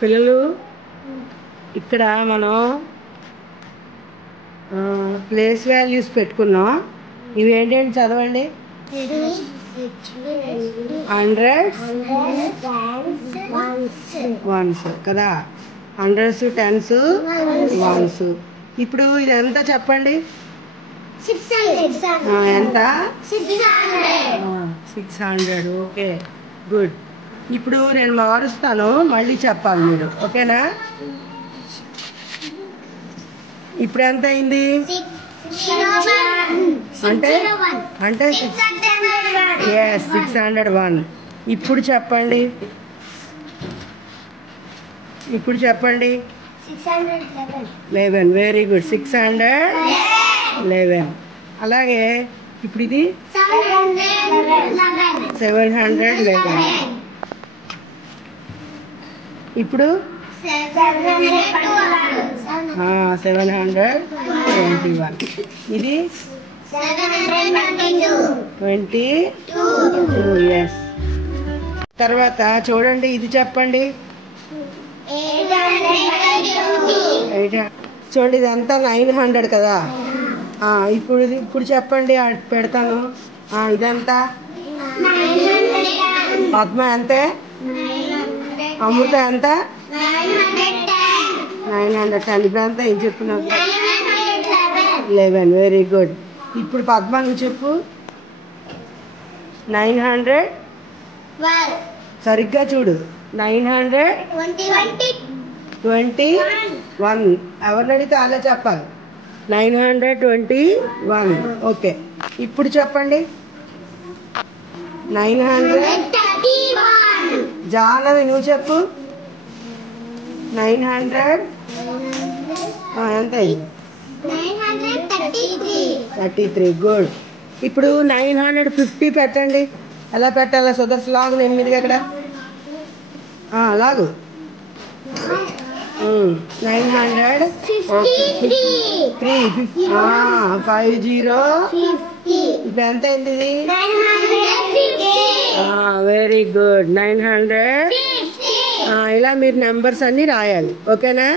పిల్లలు ఇక్కడ మనం ప్లేస్ వాల్యూస్ పెట్టుకున్నాం. ఇవి ఏంటంటే చదవండి. హండ్రెడ్స్ వన్స్ కదా, హండ్రెడ్స్ టెన్స్ వన్స్. ఇప్పుడు ఇది ఎంత చెప్పండి? ఎంత? 600. Okay, good. ఇప్పుడు నేను మారుస్తాను, మళ్ళీ చెప్పాలి మీరు, ఓకేనా? ఇప్పుడు ఎంత అయింది అంటే 601. ఇప్పుడు చెప్పండి, 11. Very good, 611. అలాగే ఇప్పుడు ఇది 711. ఇప్పుడు 721. ఇది 22. ఎస్. తర్వాత చూడండి, ఇది చెప్పండి. చూడండి, ఇదంతా 900 కదా. ఇప్పుడు చెప్పండి, పెడతాను. ఇదంతా పద్మ అంతే, అమృత ఎంత? 910. ఇదంతా ఏం చెప్తున్నావు? 11. Very good. ఇప్పుడు పద్మ నువ్వు చెప్పు. 900 సరిగ్గా చూడు. 921. ఎవరిని అడిగితే అలా చెప్పాలి. 921. ఓకే, ఇప్పుడు చెప్పండి. 931. జానవి నువ్వు చెప్పు. 900 ఎంత? 33. గుడ్. ఇప్పుడు 950 పెట్టండి. ఎలా పెట్టాలా? సుదర్శన్ లాగు, నేను మీది ఎక్కడ లాగు. 953. 50. ఇప్పుడు ఎంత అయింది ఇది? Very good, 900. ఇలా మీరు నెంబర్స్ అన్నీ రాయాలి, ఓకేనా?